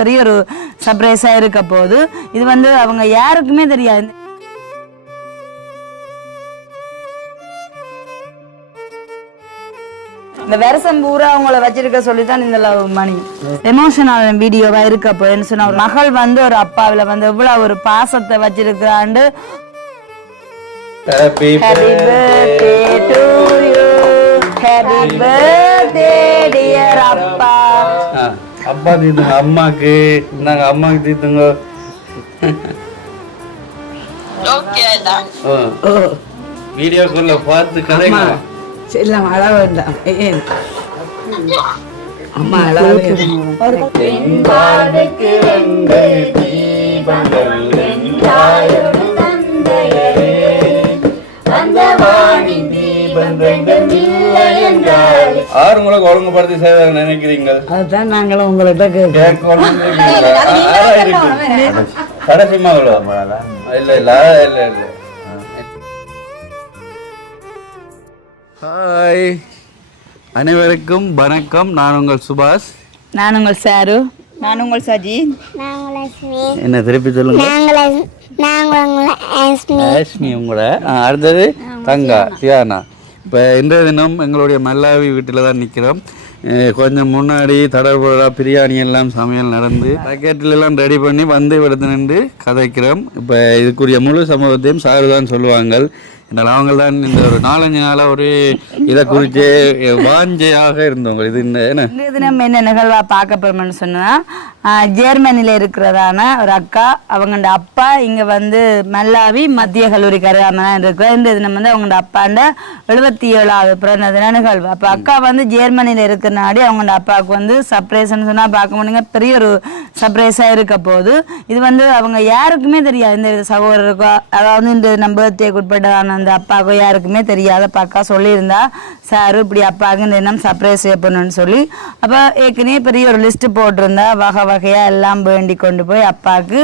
பெரிய ஒரு சர்ப்ரைஸா இருக்க போகுது. இது வந்து அவங்க யாருக்குமே தெரியாது. இந்த வருஷம் பூரா அவங்கள வச்சிருக்க சொல்லித்தான் இந்த லவ் மணி எமோஷனல் வீடியோவா இருக்க போய் சொன்ன ஒரு மகள் வந்து ஒரு அப்பாவில வந்து எவ்வளவு ஒரு பாசத்தை வச்சிருக்காண்டு. Happy birthday to you. Happy birthday dear அப்பா. அப்பா தீத்துங்க அம்மாக்கு, நாங்க அம்மாக்கு தீத்துங்க. ஓகேடா. வீடியோ கால்ல பார்த்து கதைங்க. செல்லம் அழ வேண்டாம். அம்மா அழ வேண்டாம். பார்வைக்கு ரெண்டு தீபங்கள் வென்றாயொரு தந்தையரே, அந்த வாணி தீபம் ரெண்டும் இல்லை என்றால் ஆறு உங்களுக்கு ஒழுங்குபடுத்தி செய்ய நினைக்கிறீங்க. அதுதான் நாங்களும் உங்கள்கிட்ட கேட்கணும். கடைசிமா இல்ல இல்ல இல்ல இல்ல. ஹாய் அனைவருக்கும் வணக்கம். நான் உங்கள் சுபாஷ். நான் உங்கள் சாரு. நான் உங்கள் சஜி. என்ன திருப்பி சொல்லுங்க. ஆஷ்மி உங்களோட. அடுத்தது தங்கா சியானா. இப்போ இன்றைய தினம் எங்களுடைய மல்லாவி வீட்டில் தான் நிற்கிறோம். கொஞ்சம் முன்னாடி தடபுடா பிரியாணி எல்லாம் சமையல் நடந்து பேக்கெட்டில் எல்லாம் ரெடி பண்ணி வந்து எடுத்து நின்று கதைக்கிறோம். இப்போ இதுக்குரிய முழு சம்பவத்தையும் சாரு தான் சொல்லுவாங்க. என்னால் அவங்க தான் இந்த ஒரு 4-5 நாளாக ஒரு இதை குறித்து வாஞ்சையாக இருந்தவங்க. இது என்ன தினம் என்ன நிகழ்வா பார்க்க போறோம்னு சொன்னா, ஜெர்மனில இருக்கிறதான ஒரு அக்கா, அவங்களோட அப்பா இங்க வந்து மல்லாவி மத்திய கல்லூரி கருகாம தான் இருக்கிற. இந்த தினம் வந்து அவங்களோட அப்பாண்ட 77வது பிறந்த தின நிகழ்வு. அப்ப அக்கா வந்து ஜெர்மனில இருக்கிறனாடி அவங்களோட அப்பாவுக்கு வந்து சர்ப்ரைஸ்ன்னு சொன்னா பார்க்க முடியுங்க, பெரிய ஒரு சர்ப்ரைஸா இருக்க போகுது. இது வந்து அவங்க யாருக்குமே தெரியாது. இந்த சகோதரருக்கோ, அதாவது இந்த நம்ம பர்த்டேக்கு உட்பட்டதான அந்த அப்பாவுக்கோ யாருக்குமே தெரியாத. அக்கா சொல்லியிருந்தா சாரு இப்படி அப்பாவுக்கு இந்த தினம் சர்ப்ரைஸ் செய்யணும்னு சொல்லி. அப்ப ஏற்கனவே பெரிய ஒரு லிஸ்ட் போட்டிருந்தா வகை வகையா எல்லாம் வேண்டி கொண்டு போய் அப்பாவுக்கு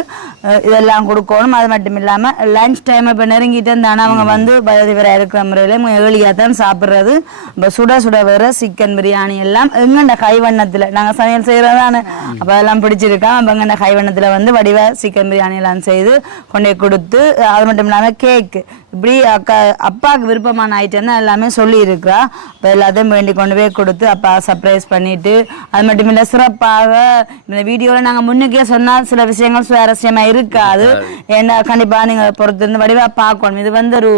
இதெல்லாம் கொடுக்கணும். அது மட்டும் இல்லாம லஞ்ச் டைம் இப்ப நெருங்கிட்டு இருந்தானே அவங்க வந்து வயதுவராக இருக்கிற முறையில ஏழியா தான் சாப்பிட்றது. இப்போ சுட சுட வேற சிக்கன் பிரியாணி எல்லாம் எங்கண்ட கைவண்ணத்துல நாங்க சமையல் செய்யறதானே. அப்ப அதெல்லாம் பிடிச்சிருக்கோம். அப்ப எங்கண்ட கைவண்ணத்துல வந்து வடிவ சிக்கன் பிரியாணி எல்லாம் செய்து கொண்டே கொடுத்து, அது மட்டும் இல்லாம கேக்கு இப்படி அப்பாவுக்கு விருப்பமான ஐட்டம் தான் எல்லாமே சொல்லி இருக்கிறா. இப்போ எல்லாத்தையும் வேண்டி கொண்டு போய் கொடுத்து அப்பா சர்ப்ரைஸ் பண்ணிட்டு, அது மட்டும் இல்லை சிறப்பாக இந்த வீடியோவில் நாங்கள் முன்னுக்கே சொன்னால் சில விஷயங்கள் சுவாரஸ்யமாக இருக்காது. ஏன்னா கண்டிப்பாக நீங்கள் பொறுத்திருந்து வடிவாக பார்க்கணும். இது வந்து ஒரு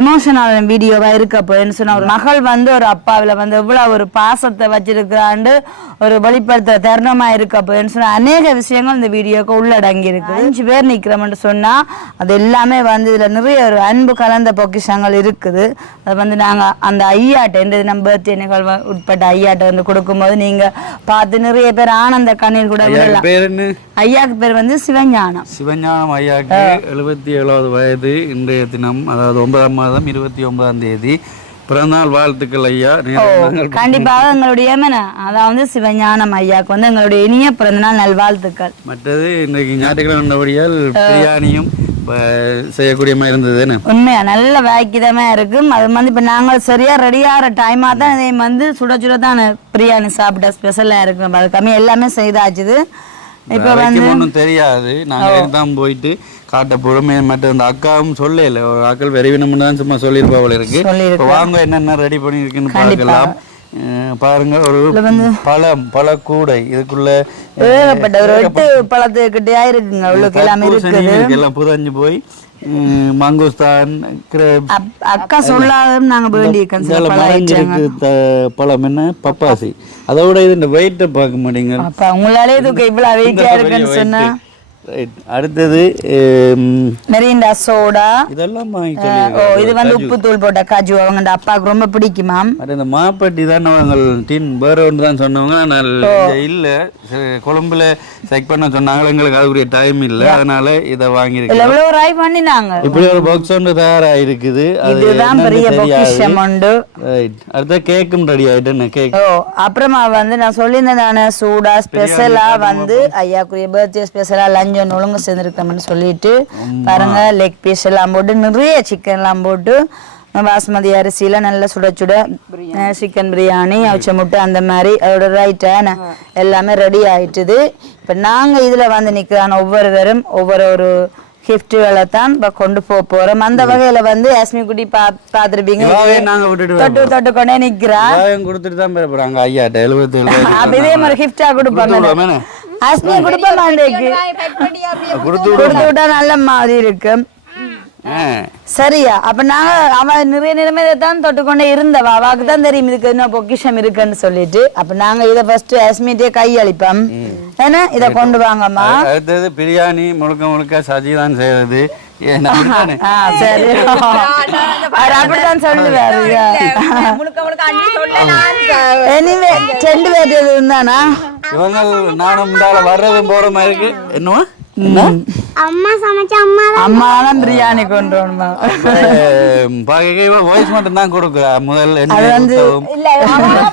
எமோஷனல் வீடியோவாக இருக்க போயின்னு சொன்னால், ஒரு மகள் வந்து ஒரு அப்பாவில் வந்து எவ்வளோ ஒரு பாசத்தை வச்சிருக்கிறாண்டு ஒரு வெளிப்படுத்த தருணமாக இருக்க போயின்னு சொன்னால் அநேக விஷயங்கள் இந்த வீடியோக்கு உள்ளடங்கி இருக்கு. 5 பேர் நிற்கிறோம்னு சொன்னால் அது எல்லாமே வந்து இதில் நிறைய ஒரு அன்பு கலந்த பொக்கிஷங்கள் இருக்குது. அது வந்து நாங்கள் அந்த ஐயாட்டை இந்த நம்ம பர்த்டே நிகழ்வு உட்பட்ட ஐயாட்டை வந்து கொடுக்கும்போது நீங்க பார்த்து நிறைய பேர் ஆனந்த கண்ணீர் கூட விடலாம். ஐயாக்கு பேர் வந்து சிவஞானம். சிவஞானம் ஐயாக்கு 77வது வயது. இன்றைய தினம் அதாவது 9ஆம் மாதம் 29ஆம் தேதி பிறந்தநாள் வாழ்த்துக்கள் ஐயா. கண்டிப்பாக எங்களுடைய அதாவது சிவஞானம் ஐயாக்கு வந்து எங்களுடைய இனிய பிறந்தநாள் நல்வாழ்த்துக்கள். மற்றது இன்றைக்கு ஞாயிற்றுக்கிழமை பிரியாணியும் செய்யக்கூடியமா இருந்தது. உண்மையா நல்ல வாய்க்கிதமா இருக்கும். அது வந்து இப்ப நாங்க சரியா ரெடியாகிற டைமா தான் இதை வந்து சுட சுட தான் பிரியாணி சாப்பிட்ட ஸ்பெஷலா இருக்கும். அது கம்மி எல்லாமே செய்தாச்சுது. இப்ப வந்து ஒன்றும் தெரியாது, நாங்க தான் போயிட்டு காட்ட பொறுமை. மற்ற அந்த அக்காவும் சொல்லல, ஒரு ஆக்கள் விரைவினம் தான் சும்மா சொல்லியிருப்பா போல இருக்கு. வாங்க என்னென்ன ரெடி பண்ணிருக்குன்னு பார்க்கலாம். பாருங்க, ஒரு பழ கூடை இதுக்குள்ள ஏகப்பட்ட ஒரு 8 பழத்துக்கிட்டே இருக்குங்க. உள்ளுக்கு எல்லாமே இருக்குது. எல்லாம் புதஞ்சு போய் மங்குஸ்தான் அக்கா சொல்லாத நாங்க பழம் என்ன பப்பாசி. அதோட இது இந்த வெயிட்ட பார்க்க மாட்டீங்க. உங்களாலே இதுக்கு இவ்வளவு வெயிட்டா இருக்குன்னு சொன்னா. அடுத்தது மெரிண்டா சோடா. இதெல்லாம் இது வந்து உப்பு தூள் போட்ட காஜு அவங்க அப்பாவுக்கு ரொம்ப பிடிக்குமாம். இந்த மாப்பட்டி தான் அவங்க டின் வேற ஒன்று தான் சொன்னவங்க. இல்ல கொழும்புல செக் பண்ண சொன்னாங்க, எங்களுக்கு அதுக்குரிய டைம் இல்ல, அதனால இதை வாங்கியிருக்கோம். எவ்வளவு ட்ரை பண்ணினாங்க. இப்படி ஒரு பாக்ஸ் ஒன்று தயாராயிருக்குது. அதுதான் பெரிய பொக்கிஷம் உண்டு. அடுத்த கேக்கும் ரெடி ஆயிட்டு கேக். அப்புறமா வந்து நான் சொல்லியிருந்தேன் சூடா ஸ்பெஷலா வந்து ஐயாக்குரிய பர்த்டே ஸ்பெஷலா லஞ்ச் ஒழுங்கு சேர்ந்துருக்கோம்னு சொல்லிட்டு பாருங்க, லெக் பீஸ் எல்லாம் போட்டு நிறைய சிக்கன் எல்லாம் போட்டு பாஸ்மதி அரிசியில நல்ல சுட சுட சிக்கன் பிரியாணி அவிச்ச முட்டை அந்த மாதிரி அதோட ரைட்டா எல்லாமே ரெடி ஆயிட்டுது. இப்போ நாங்கள் இதில் வந்து நிற்கிறான் ஒவ்வொருவரும் ஒவ்வொரு கிஃப்ட்டுகளை தான் இப்போ கொண்டு போறோம். அந்த வகையில வந்து யாஸ்மி குட்டி பார்த்துருப்பீங்க, தொட்டு கொண்டே நிக்கிறா. கொடுத்துட்டு தான் போறாங்க ஐயா 77. அப்ப இதே மாதிரி கிஃப்டா கொடுப்பாங்க. யாஸ்மி கொடுப்ப மாட்டேக்கு கொடுத்து விட்டா நல்ல மாதிரி இருக்கு. சரியா? அப்ப நாங்க அவன் நிறைய நேரமே தான் தொட்டுக்கொண்டே இருந்தவா, அவாக்கு தான் தெரியும் இதுக்கு என்ன பொக்கிஷம் இருக்குன்னு சொல்லிட்டு. அப்ப நாங்க இதை ஃபர்ஸ்ட் யாஸ்மிட்டே கையளிப்போம். ஏன்னா இதை கொண்டு வாங்கம்மா. அடுத்தது பிரியாணி முழுக்க சஜிதான் செய்யறது. சரி, அப்படித்தான் சொல்லுவாரு. எனிவே 2 பேர் இருந்தானா இவங்க நானும் வர்றதும் போற மாதிரி இருக்கு. என்னவா அம்மா சமைச்ச அம்மா தான் பிரியாணி கொண்டு வரணுமா? வாய்ஸ் மட்டும் தான் கொடுக்குறா. முதல் அது வந்து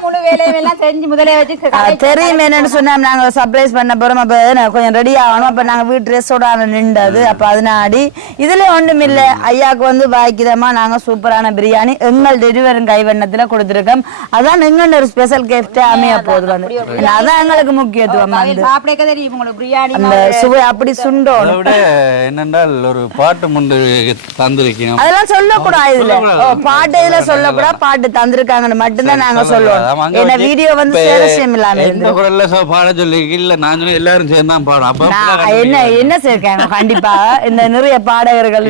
முழு வேலையெல்லாம் செஞ்சு முதலே வச்சு தெரியும் என்னன்னு சொன்னா நாங்க சர்ப்ரைஸ் பண்ண போறோம். அப்ப கொஞ்சம் ரெடி ஆகணும். அப்ப நாங்க வீட்டு ட்ரெஸ்ஸோட நின்றது. அப்ப அதனாடி இதுல ஒன்றும் இல்ல, ஐயாவுக்கு வந்து பாய்க்குதமா நாங்க சூப்பரான பிரியாணி எங்கள் டெலிவரி கைவண்ணத்துல கொடுத்துருக்கோம். அதான் எங்கன்னு ஒரு ஸ்பெஷல் கிஃப்ட் அமைய போகுது வந்து. அதான் எங்களுக்கு முக்கியத்துவம். அந்த சுவை அப்படி சுண்டோம். என்னென்றால் ஒரு பாட்டு முண்டு தந்திருக்கீங்க, அதெல்லாம் சொல்லக்கூடாது இதுல. பாட்டு இதுல சொல்லக்கூடாது, பாட்டு தந்திருக்காங்கன்னு மட்டும்தான் நாங்க சொல்லுவோம். ஏன்னா வீடியோ வந்து சேரசியம் இல்லாம இந்த குரல்ல பாட சொல்லி இல்ல, நான் எல்லாரும் சேர்ந்து தான் பாடும். அப்ப என்ன சேர்க்காங்க கண்டிப்பா இந்த நிறைய பாடகர்கள்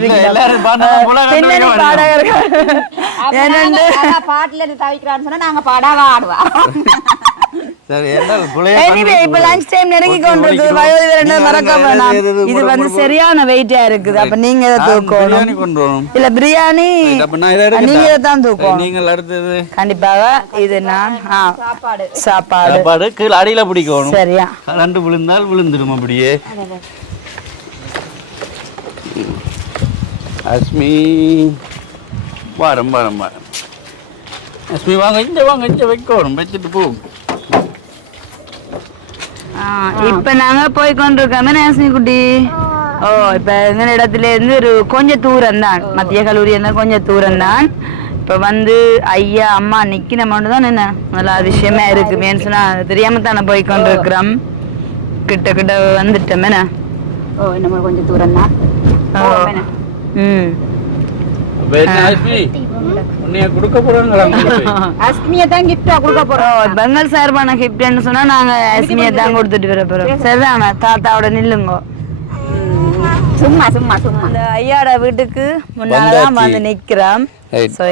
பின்னணி பாடகர்கள் பாட்டுல இருந்து தவிக்கிறான்னு சொன்னா நாங்க பாடாவா ஆடுவா. இப்ப லஞ்ச் டைம் நெருங்கி கொண்டிருக்கு. வயோதிபர் மறக்க வேணாம். இது வந்து சரியான வெயிட்டா இருக்குது. அப்ப நீங்க இதை தூக்கணும். இல்ல பிரியாணி நீங்க தான் தூக்கணும். நீங்கள் அடுத்தது கண்டிப்பாக இது நான் சாப்பாடு கீழே அடியில பிடிக்கணும். சரியா? 2 விழுந்தால் விழுந்துடும் அப்படியே. அஸ்மி வாரம் அஸ்மி வாங்க இங்க வைக்கணும், வச்சுட்டு போ. இப்ப நாங்க போய் கொண்டிருக்கோம் நேசனி குட்டி. இப்ப எங்க இடத்துல இருந்து ஒரு கொஞ்சம் தூரம் தான், மத்திய கல்லூரி இருந்தா கொஞ்சம் தூரம் தான். இப்ப வந்து ஐயா அம்மா நிக்கின மட்டும் தான் என்ன நல்லா விஷயமா இருக்கு. மேன்னு சொன்னா தெரியாம தானே போய் கொண்டிருக்கிறோம். கிட்ட வந்துட்டோம். என்ன நம்ம கொஞ்சம் தூரம் தான். பெங்கல் சார்பான கிஃப்ட்னு சொன்னா நாங்க அஸ்மியை தான் கொடுத்துட்டு வர போறோம். சரிதானே? தாத்தாவோட நில்லுங்க. சும்மா அந்த ஐயாட வீட்டுக்கு முன்னாலதான் வந்து நிக்கிறோம்.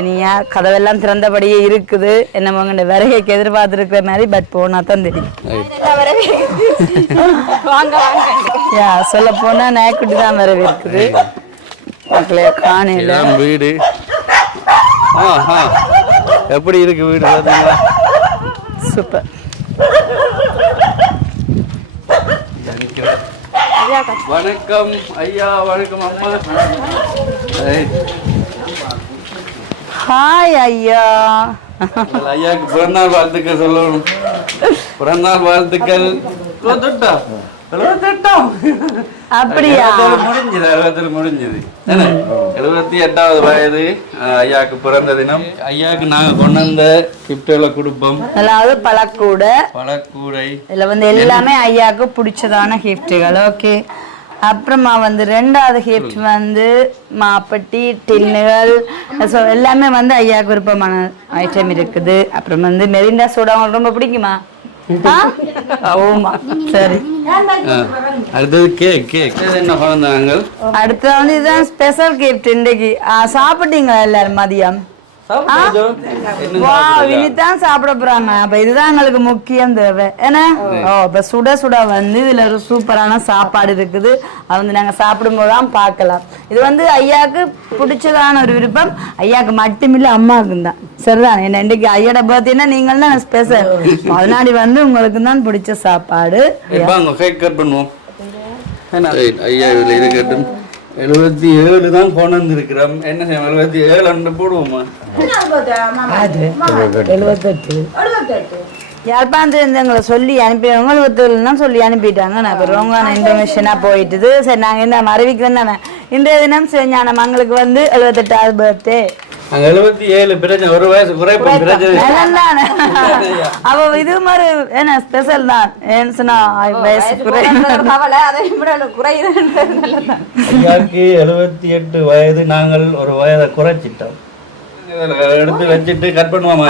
நீங்க கதவெல்லாம் திறந்தபடியே இருக்குது. என்ன வருகைக்கு எதிர்பார்த்திருக்கிற மாதிரி. பட் போனா தான் தெரியும். சொல்ல போனா நாய்க்குட்டி தான் வரவே இருக்குது. மக்களே காணையில வீடு எப்படி இருக்கு வீடு பாத்தீங்களா? சூப்பர். வணக்கம் ஐயா. வணக்கம் அம்மா. ஹாய் ஐயா. ஐயாக்கு பிறந்தநாள் வாழ்த்துக்கள் சொல்லணும். பிறந்தநாள் வாழ்த்துக்கள். அப்படியா? முடிஞ்சது. 78வது வயது ஐயாக்கு பிறந்த தினம். ஐயாக்கு நாங்க கொண்டு வந்த கிஃப்ட்களை கொடுப்போம். அதாவது பழக்கூடை. இதுல வந்து எல்லாமே ஐயாக்கு பிடிச்சதான கிஃப்ட்டுகள். ஓகே. அப்புறமா வந்து 2வது கிஃப்ட் வந்து மாப்பட்டி டின்னுகள். எல்லாமே வந்து ஐயாக்கு விருப்பமான ஐட்டம் இருக்குது. அப்புறம் வந்து மெரிண்டா சோடா உங்களுக்கு ரொம்ப பிடிக்குமா? சரி. அடுத்தது கேக் என்ன குழந்தைங்க? அடுத்தது வந்து இதுதான் ஸ்பெஷல் கிஃப்ட். இன்றைக்கு சாப்பிட்டீங்களா எல்லாரும் மதியம்? இனிதான் சாப்பிட போறாங்க. அப்ப இதுதான் எங்களுக்கு முக்கியம் தேவை. ஏன்னா இப்ப சுட வந்து இதுல ஒரு சூப்பரான சாப்பாடு இருக்குது. அது வந்து நாங்க சாப்பிடும் போதுதான் பார்க்கலாம். இது வந்து ஐயாவுக்கு பிடிச்சதான ஒரு விருப்பம். ஐயாவுக்கு மட்டுமில்ல அம்மாவுக்கும் தான். சரிதான்? என்ன இன்றைக்கு ஐயோட பர்த்டேன்னா நீங்கள் தான் ஸ்பெஷல். அதனாடி வந்து உங்களுக்கு தான் பிடிச்ச சாப்பாடு. ஐயா இதுல இருக்கட்டும். 77 தான் கொண்டு வந்திருக்கிறோம். என்ன 77 போடுவோமா? 78 யாழ்ப்பாணத்துல இருந்து எங்களை சொல்லி அனுப்பிடுவாங்க. சொல்லி அனுப்பிட்டாங்க. நான் ரோங்கான இன்ஃபர்மேஷனா போயிட்டுது. சரி நாங்க என்ன அறிவிக்கிறோம் தானே. இன்றைய தினம் செஞ்சான மங்களுக்கு வந்து 78வது பர்த்டே. அங்க 77 பிரச்சனை, ஒரு வயசு குறைப்பு பிரச்சனை. அதானே. அவ இது மாதிரி என்ன ஸ்பெஷல் தான் ஏன்னு சொன்னா வயசு குறை கவலை அதை விட குறையுதுன்றது நல்லதான். ஐயாக்கு 78 வயது, நாங்கள் ஒரு வயதை குறைச்சிட்டோம். எடுத்து வச்சுட்டு கட் பண்ணுவோமா?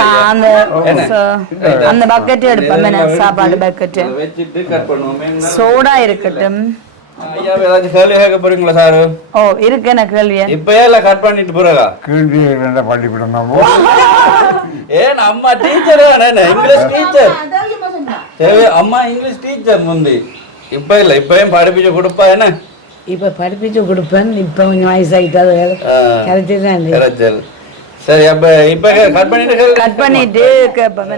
அந்த பக்கெட் எடுப்போம், சாப்பாடு பக்கெட் வச்சுட்டு கட் பண்ணுவோம். சோடா இருக்கட்டும். ஐயா ஏதாச்சும் கேள்வி கேட்க போறீங்களா சாரு? ஓ இருக்கு எனக்கு கேள்வி. இப்பயே எல்லாம் கட் பண்ணிட்டு போறதா? கேள்வி வேண்டாம் பள்ளிக்கூடம் தான். ஏன் அம்மா டீச்சர் தானே, இங்கிலீஷ் டீச்சர். சரி அம்மா இங்கிலீஷ் டீச்சர் முந்தி. இப்ப இல்ல, இப்பயும் படிப்பிச்சு கொடுப்பா என்ன? இப்ப படிப்பிச்சு கொடுப்பேன். இப்ப கொஞ்சம் வயசாயிட்டாது கரைச்சல். சரி அப்ப இப்ப கட் பண்ணிட்டு கேட்போம்.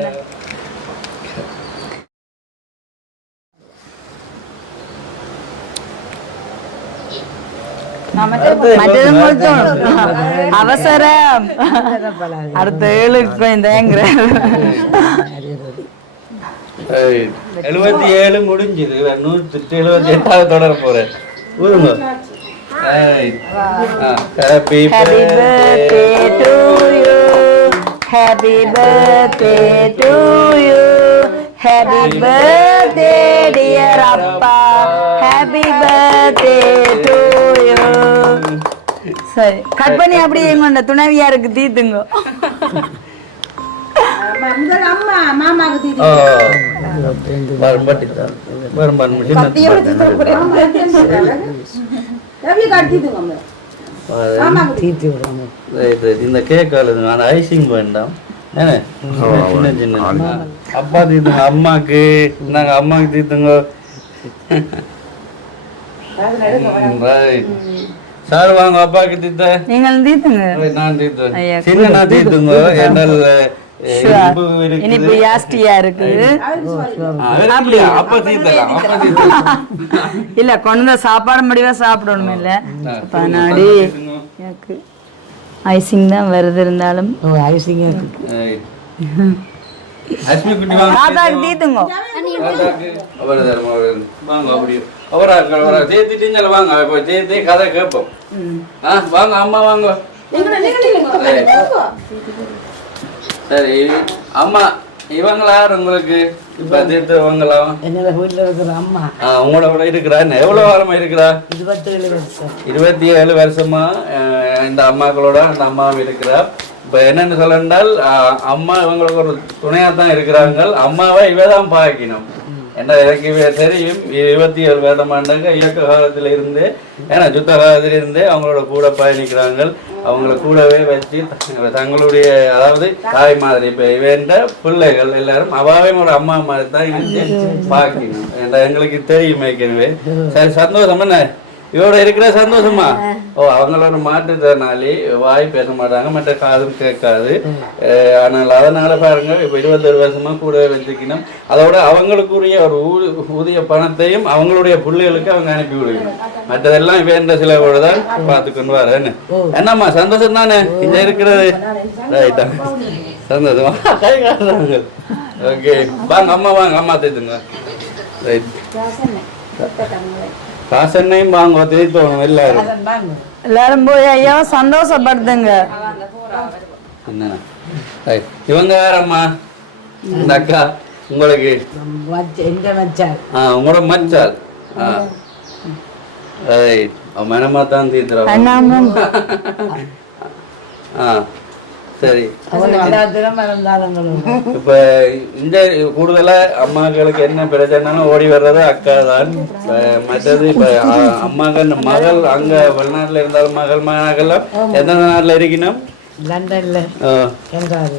அவசரம் அடுத்த 7 77 முடிஞ்சது, 178 தொடர போறேன். Happy birthday to you, happy birthday to you, happy birthday dear Appa, happy birthday to you. சரி கட் பண்ணி அப்படியே எங்க துணைவியாருக்கு தீத்துங்க. அம்மா மாமாக்கு தீதி இந்த கேக் ஐசிங் வேண்டாம். சின்ன சின்ன அப்பா தீத்துங்க, அம்மாக்கு நாங்க அம்மாக்கு தீத்துங்க. சார் வாங்க அப்பாக்கு தீத்த. நீங்கள் தீத்துங்க. நான் தீத்துவேன். சின்ன நான் தீத்துங்க. என்னால் இனிப்பு ஜாஸ்தியா இருக்கு. இல்ல கொண்டு சாப்பாடு முடிவா சாப்பிடணும் இல்ல பனாடி ஐசிங் தான் வருது. இருந்தாலும் ஐசிங் தீத்துங்க. கதை கேட்போம். வாங்க அம்மா வாங்க. சரி அம்மா இவங்களா உங்களுக்கு இப்ப தீர்த்தவங்களாம் என்னோட வீட்டுல இருக்கிற அம்மா உங்களோட இருக்கிறா? எவ்வளவு வாரமா இருக்கிறா? 27 வருஷம். 27 வருஷமா இந்த அம்மாக்களோட அந்த அம்மாவும் இருக்கிறா. இப்ப என்னன்னு சொல்லண்டால் அம்மா இவங்களுக்கு ஒரு துணையா தான் இருக்கிறாங்க. அம்மாவை இவதான் பார்க்கணும். என்ன எனக்கு தெரியும் 27 வருடமாண்டாங்க இயக்க காலத்துல இருந்து, ஏன்னா யுத்த காலத்துல இருந்தே அவங்களோட கூட பயணிக்கிறாங்க. அவங்கள கூடவே வச்சு தங்களுடைய அதாவது தாய் மாதிரி இப்ப இவன்ற பிள்ளைகள் எல்லாரும் அவாவே ஒரு அம்மா மாதிரி தான் இருந்து பார்க்கணும். எங்களுக்கு தெரியும் ஏற்கனவே. சரி சந்தோஷம். என்ன இவரோட இருக்கிற சந்தோஷமா? ஓ அவங்களோட மாற்றுத்திறனாளி, வாய் பேச மாட்டாங்க, மற்ற காதும் கேட்காது. ஆனால் அதனால பாருங்க இப்ப 21 வருஷமா கூடவே வச்சுக்கணும். அதோட அவங்களுக்குரிய ஒரு ஊதிய பணத்தையும் அவங்களுடைய பிள்ளைகளுக்கு அவங்க அனுப்பி விடுக்கணும். மற்றதெல்லாம் வேண்ட சில கூட தான் பார்த்துக்கொண்டு வர. என்னம்மா சந்தோஷம் தானே இங்க இருக்கிறது? ரைட்டா சந்தோஷமா கை காட்டுறாங்க. ஓகே வாங்க அம்மா வாங்க, அம்மா தேத்துங்க. ரைட் காசன்னையும் வாங்க தேய்த்தோணும் எல்லாரும். எல்லாரும் போய் ஐயா சந்தோஷப்படுத்துங்க. என்ன இவங்க யாரம்மா? இந்த அக்கா உங்களுக்கு உங்களோட மச்சால். மனமா தான் தீர்த்துறோம். சரி இப்ப இந்த கூடுதலா அம்மாக்களுக்கு என்ன பிரச்சனைனாலும் ஓடி வர்றது அக்கா தான். மற்றது இப்ப அம்மாக்கள் மகள் அங்க வெளிநாட்டுல இருந்தாலும் மகள் மகள்லாம் எந்த நாட்டுல இருக்கணும்?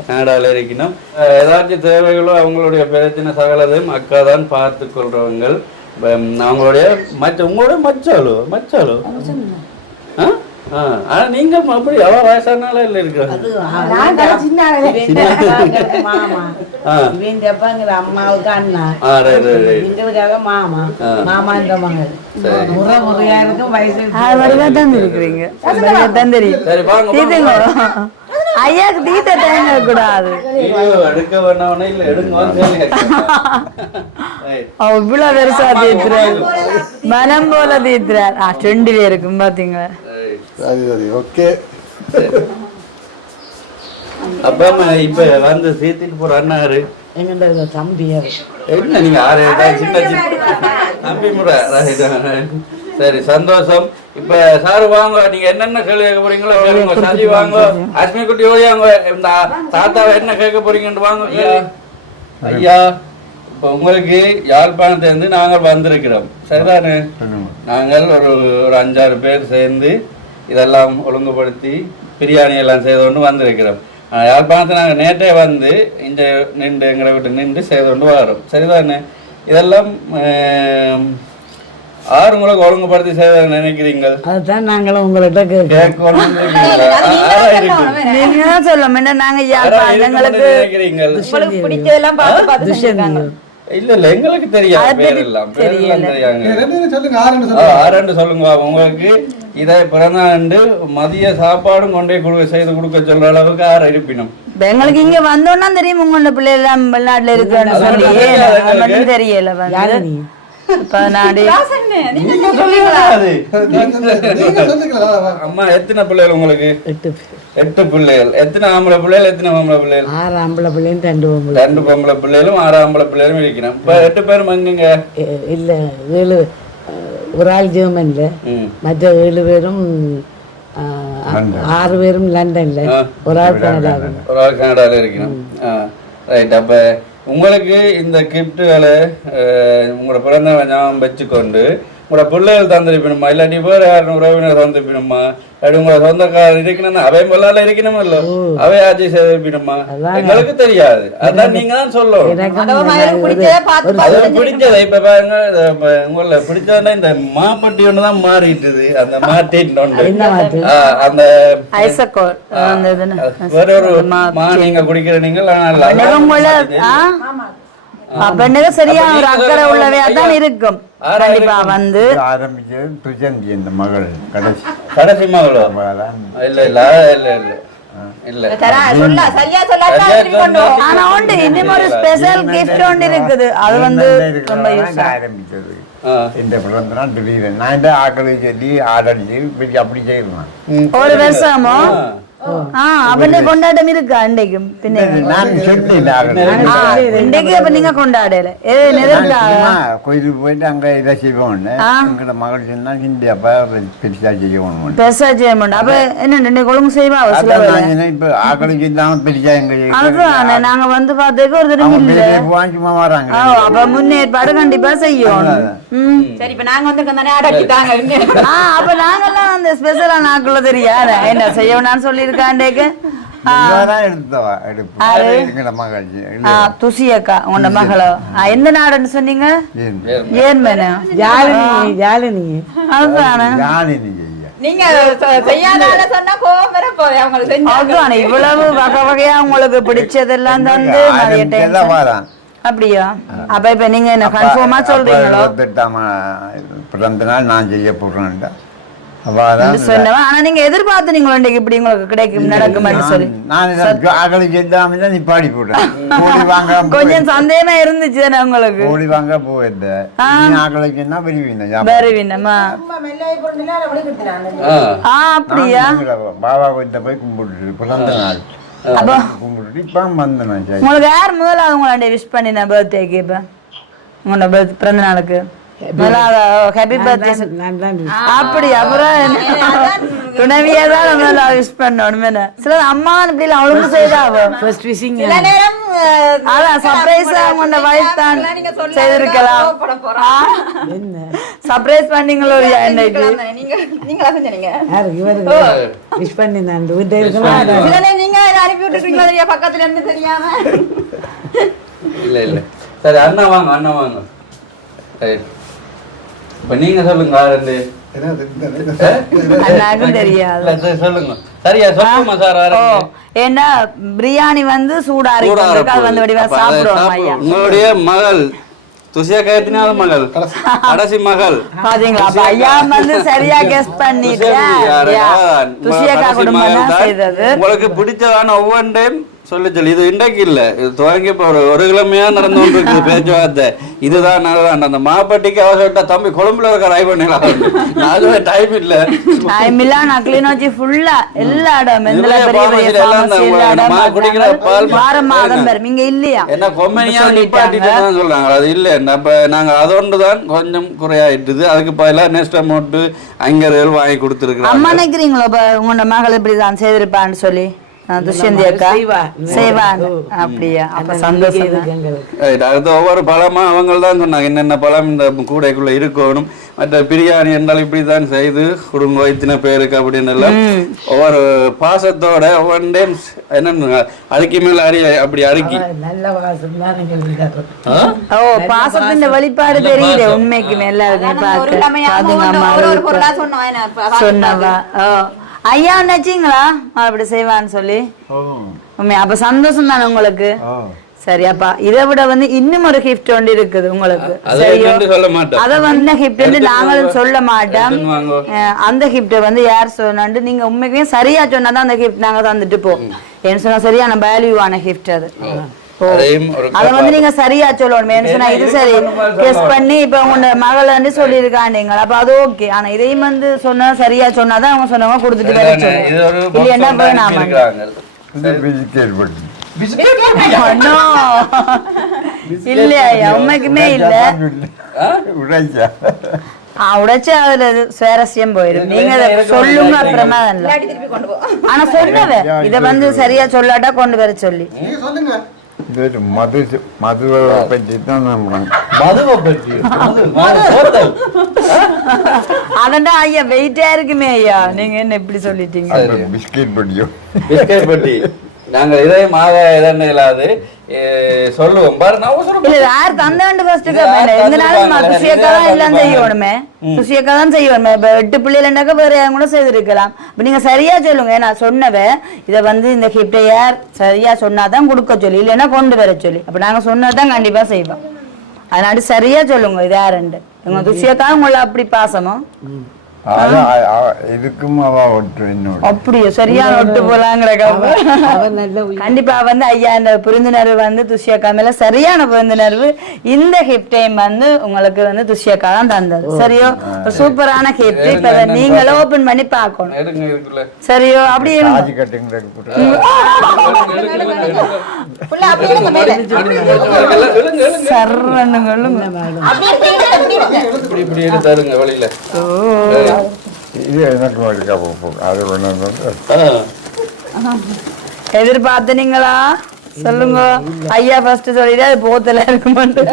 கனடால இருக்கணும். ஏதாச்சும் தேவைகளோ அவங்களுடைய பிரச்சனை சகலதையும் அக்கா தான் பார்த்து கொள்றவங்க. அவங்களுடைய உங்களுடைய மச்சாலோ ஆனா நீங்க அப்படி அவ வயசானால இல்ல இருக்கு. அம்மாவுக்கு அண்ணா மாமா மாமா இந்த மகள் முறையா இருக்கும். வயசு இருக்கிறீங்க ஐயாக்கு தீத்த தேங்க கூடாது. எடுக்க வேணாம் இல்ல எடுங்க. இவ்வளவு பெருசா தீத்துறாரு, மனம் போல தீத்துறாரு. 2 பேருக்கும் பாத்தீங்களா? சரி ஓகே. அப்பா இப்ப வந்து சேர்த்துட்டு போற அண்ணாரு எங்கள்ட தம்பியார் என்ன நீங்க ஆறு சின்ன தம்பி முறை சரி சந்தோஷம். இப்ப சாரு வாங்க, நீங்க என்னென்ன கேள்வி கேட்க போறீங்களோ கேளுங்க. சதி வாங்க, அஸ்மி குட்டி ஓடியாங்க, இந்த தாத்தாவை என்ன கேட்க போறீங்கன்னு வாங்க. ஐயா இப்ப உங்களுக்கு யாழ்ப்பாணத்திலிருந்து நாங்கள் வந்திருக்கிறோம், சரிதானே? நாங்கள் ஒரு 5-6 பேர் சேர்ந்து இதெல்லாம் ஒழுங்குபடுத்தி பிரியாணி எல்லாம் செய்து கொண்டு வந்திருக்கிறோம். யாழ்ப்பாணத்தை நாங்கள் நேற்றே வந்து இந்த நின்று எங்களை விட்டு நின்று செய்து கொண்டு வரோம், சரிதானே? இதெல்லாம் ஆறு உங்களுக்கு ஒழுங்குபடுத்தி செய்ய நினைக்கிறீங்க? அதுதான் நாங்களும் உங்கள்கிட்ட நீங்க தான் சொல்லணும். என்ன நாங்க எங்களுக்கு பிடிச்சதெல்லாம் பார்த்து பார்த்து செஞ்சிருக்காங்க. இல்ல எங்களுக்கு தெரியாது, பேரெல்லாம் தெரியாங்க. 6 சொல்லுங்க. உங்களுக்கு இதை பிறந்தாண்டு மதிய சாப்பாடும் கொண்டே செய்து கொடுக்க சொல்ற அளவுக்கு 6 இருப்பினும் எங்களுக்கு இங்க வந்தோம்னா தெரியும் உங்களோட பிள்ளை எல்லாம் வெளிநாட்டுல இருக்குன்னு சொல்லி தெரியல வந்து. அம்மா எத்தனை பிள்ளைகள் உங்களுக்கு? 8 பிள்ளைகள். எத்தனை ஆம்பளை பிள்ளைகள், எத்தனை பொம்பளை பிள்ளைகள்? 6 ஆம்பளை பிள்ளையும் 2 பொம்பளை பிள்ளைகளும் 6 ஆம்பளை பிள்ளைகளும் இருக்கிறேன். இப்ப 8 பேரும் எங்க? இல்ல 7 ஒரு ஆள் ஜெர்மன்ல, மற்ற 7 பேரும் 6 பேரும் லண்டன்ல, ஒரு ஆள் கனடால இருக்கணும். ரைட். அப்ப உங்களுக்கு இந்த கிஃப்ட்டுகளை உங்களோட பிறந்த ஞாபகம் வச்சுக்கொண்டு உங்களோட பிள்ளைகள் தந்திருப்பினுமா, இல்லாட்டி வேறு யாரும் உறவினர் தந்திருப்பினுமா, இல்லாட்டி உங்களோட சொந்தக்காரர் இருக்கணும்னா அவை பொல்லால இருக்கணும் இல்ல, அவை ஆட்சி செய்திருப்பினுமா, எங்களுக்கு தெரியாது. அதான் நீங்க தான் சொல்லணும் பிடிச்சதை. இப்ப பாருங்க, உங்களை பிடிச்சதுன்னா இந்த மாப்பட்டி ஒண்ணுதான் மாறிட்டுது. அந்த மாட்டின்னு அந்த வேற ஒரு மா நீங்க குடிக்கிற நீங்கள் பெண்ணுக்கு சரியா ஒரு அக்கறை உள்ளவே அதான் இருக்கும். கண்டிப்பா வந்து ஆரம்பிச்சது துஜந்தி இந்த மகள் கடைசி மகளோ? இல்ல இல்ல இல்ல இல்ல ஆனா உண்டு இன்னும் ஒரு ஸ்பெஷல் கிஃப்ட் ஒன்று இருக்குது. அது வந்து ரொம்ப ஆரம்பிச்சது இந்த பிறந்த நாள் திடீர்னு நான் இந்த ஆக்களை சொல்லி ஆடடிச்சு அப்படி செய்யணும். ஒரு வருஷமோ அவனே கொண்டாட்டம் இருக்கா இன்றைக்கும்? இன்றைக்கு அப்ப நீங்க கொண்டாடல கோயிலுக்கு போயிட்டு அங்க இதை செய்வோம். எங்களோட மகள் சொன்னா ஹிந்தி அப்ப பெருசா செய்யணும், பெருசா செய்ய மாட்டோம். அப்ப என்ன ஒழுங்கு செய்வா? இப்ப ஆக்களுக்கு இல்லாம பெருசா எங்க அதுதானே நாங்க வந்து பார்த்ததுக்கு ஒரு தடவை சும்மா வராங்க. அப்ப முன்னேற்பாடு கண்டிப்பா செய்யணும். சரி, இப்ப நாங்க வந்து ஆடாக்கிட்டாங்க. அப்ப நாங்கெல்லாம் அந்த ஸ்பெஷலான ஆக்குள்ள தெரியாத என்ன செய்யணும்னு சொல்லி துசியக்கா உங்களோட மகளோ எந்த நாடுன்னு சொன்னீங்க? ஏர்மேனா? இவ்வளவு வகை வகையா உங்களுக்கு பிடிச்சதெல்லாம் தந்து அப்படியா? அப்ப இப்ப நீங்க என்ன கன்ஃபார்மா சொல்றீங்களோ? பிறந்த நாள் நான் செய்ய போறேன். ஆனா நீங்க எதிர்பார்த்து நீங்க இப்படி உங்களுக்கு கிடைக்கும் நடக்கும் சொல்லி நிப்பாடி போட்டேன். கொஞ்சம் சந்தேகமா இருந்துச்சு தானே உங்களுக்கு? கோழி வாங்க போயிருந்தேன் வருவீனமா? அப்படியா? பாபா கிட்ட போய் கும்பிட்டு பிறந்த நாள் கும்பிட்டு இப்ப வந்தேன். உங்களுக்கு யார் முதலாவது உங்களோட விஷ் பண்ணின பர்த்டேக்கு? இப்ப உங்களோட பிறந்த நாளுக்கு ஹாப்பி பர்த்டே அப்படி அப்புறம் துணைவியதான் நம்ம விஷ் பண்ணணும். சில அம்மா இப்படி அவளுக்கு செய்தாவோ அதான் சர்ப்ரைஸா அவங்க வைஃப் தான் செய்திருக்கலாம். சர்ப்ரைஸ் பண்ணீங்களோ இன்னைக்கு? விஷ் பண்ணி நீங்க அனுப்பி விட்டுருக்கீங்களா பக்கத்துல இருந்து தெரியாம? இல்ல இல்ல சரி, அண்ணா வாங்க அண்ணா வாங்க. இப்ப நீங்க சொல்லுங்க. சொல்லுங்க சரியா சொல்லுமா சார்? ஏன்னா பிரியாணி வந்து சூடா இருக்கு, வந்து வடிவா சாப்பிடுவோம். உங்களுடைய மகள் துசியக்காயத்தினால மகள் கடைசி மகள் பாத்தீங்களா? ஐயா வந்து சரியா கெஸ் பண்ணிட்டு உங்களுக்கு பிடிச்சதான ஒவ்வொன்றையும் சொல்லி இது இன்றைக்கு இல்ல இது துவங்கி இப்போ ஒரு கிழமையா நடந்து கொண்டு இருக்குது பேச்சுவார்த்தை. இதுதான் நல்லதான் அந்த மாப்பட்டிக்கு அவசரம் தம்பி கொழும்புல இருக்க ரை பண்ணிடலாம். அதுவே டைம் இல்ல டைம் இல்ல நான் கிளிநொச்சி ஃபுல்லா எல்லா இடம் எந்த குடிக்கிற பால் மாதம் பெறும் இங்க இல்லையா என்ன கொம்பனியா நிப்பாட்டிட்டு தான் சொல்றாங்க. அது இல்ல நம்ம நாங்க அதோண்டுதான் கொஞ்சம் குறையாயிட்டுது. அதுக்கு பதிலா நெஸ்ட் அமௌண்ட் அங்கர்கள் வாங்கி கொடுத்துருக்கோம். அம்மா நினைக்கிறீங்களோ உங்களோட மகள் இப்படிதான் செய்திருப்பான்னு சொல்லி துஷ்யந்தி அக்கா செய்வாங்க அப்படியா? அப்ப சந்தோஷம். அடுத்து ஒவ்வொரு பழமா அவங்க தான் சொன்னாங்க என்னென்ன பழம் இந்த கூடைக்குள்ள இருக்கணும், மற்ற பிரியாணி என்றால் இப்படிதான் செய்து குடும்ப இத்தனை பேருக்கு அப்படின்னு எல்லாம் ஒவ்வொரு பாசத்தோட ஒவ்வொரு டைம் என்ன அரிக்கி மேல அப்படி அரிக்கி நல்ல வாசம் தான். ஓ பாசத்தின் வெளிப்பாடு தெரியுது உண்மைக்குமே எல்லாருக்குமே சொன்னவா. ஓ ஐயா நினைச்சீங்களா அப்படி செய்வான்னு சொல்லி? உண்மை அப்ப சந்தோஷம் தானே உங்களுக்கு? சரி அப்பா இதை விட வந்து இன்னும் ஒரு கிஃப்ட் ஒன்று இருக்குது உங்களுக்கு. அத வந்து கிஃப்ட் வந்து நாங்களும் சொல்ல மாட்டோம். அந்த கிஃப்ட் வந்து யார் சொன்னாண்டு நீங்க உண்மைக்குமே சரியா சொன்னாதான் அந்த கிஃப்ட் நாங்க தந்துட்டு போவோம். ஏன்னு சொன்னா சரியான வேல்யூவான கிஃப்ட் அது. அத வந்து நீங்க சரியா சொல்லணும். சொன்னா இது சரி கெஸ் பண்ணி இப்ப உங்க மகள் வந்து சொல்லிருக்காண்டீங்க அப்ப அது ஓகே. ஆனா இதையும் வந்து சொன்னா சரியா சொன்னாதான் அவங்க சொன்னவங்க கொடுத்துட்டு வர சொல்லணும். இல்ல என்ன வேணாமா இல்லையா? உண்மைக்குமே இல்ல உடைச்சு அதுல சுவாரஸ்யம் போயிடும். நீங்க சொல்லுங்க அப்புறமா. ஆனா சொன்னவ இத வந்து சரியா சொல்லாட்டா கொண்டு வர சொல்லி அதண்டா ஐயா வெயிட்டா இருக்குமே ஐயா. நீங்க என்ன இப்படி சொல்லிட்டீங்க? பிஸ்கெட் பட்டியோ பிஸ்கெட் பட்டி நாங்க இதையும் ஆக இதன்னு இல்லாது சொல்லுவோம் பாரு. இல்ல யார் தந்தாண்டு ஃபர்ஸ்ட் எந்த நாளும் துஷியக்கா தான் எல்லாம் செய்யணுமே. துஷியக்கா தான் செய்யணுமே. இப்ப 8 பிள்ளைகள்னாக்க வேற யாரும் கூட செய்திருக்கலாம். இப்ப நீங்க சரியா சொல்லுங்க. நான் சொன்னவ இதை வந்து இந்த கிஃப்டை யார் சரியா சொன்னாதான் கொடுக்க சொல்லி இல்லைன்னா கொண்டு வர சொல்லி. அப்ப நாங்க சொன்னதான் கண்டிப்பா செய்வோம். அதனால சரியா சொல்லுங்க இது யாருண்டு. உங்க துஷியக்கா உங்களை அப்படி பாசமோ இதுக்கும் அப்படியே சரியான ஒட்டு போலாங்கிற கண்டிப்பா வந்து ஐயா இந்த புரிந்துணர்வு வந்து துஷியக்கா மேல சரியான புரிந்துணர்வு. இந்த கிஃப்டையும் வந்து உங்களுக்கு வந்து துஷியக்கா தான் தந்தது. சரியோ சூப்பரான கிஃப்ட். இப்ப நீங்களும் ஓபன் பண்ணி பாக்கணும். சரியோ அப்படியே எதிர்பார்த்தீங்களா சொல்லுங்க ஐயா. ஃபர்ஸ்ட் சொல்லிட்டு அது போத்தல இருக்க மாட்டேன்.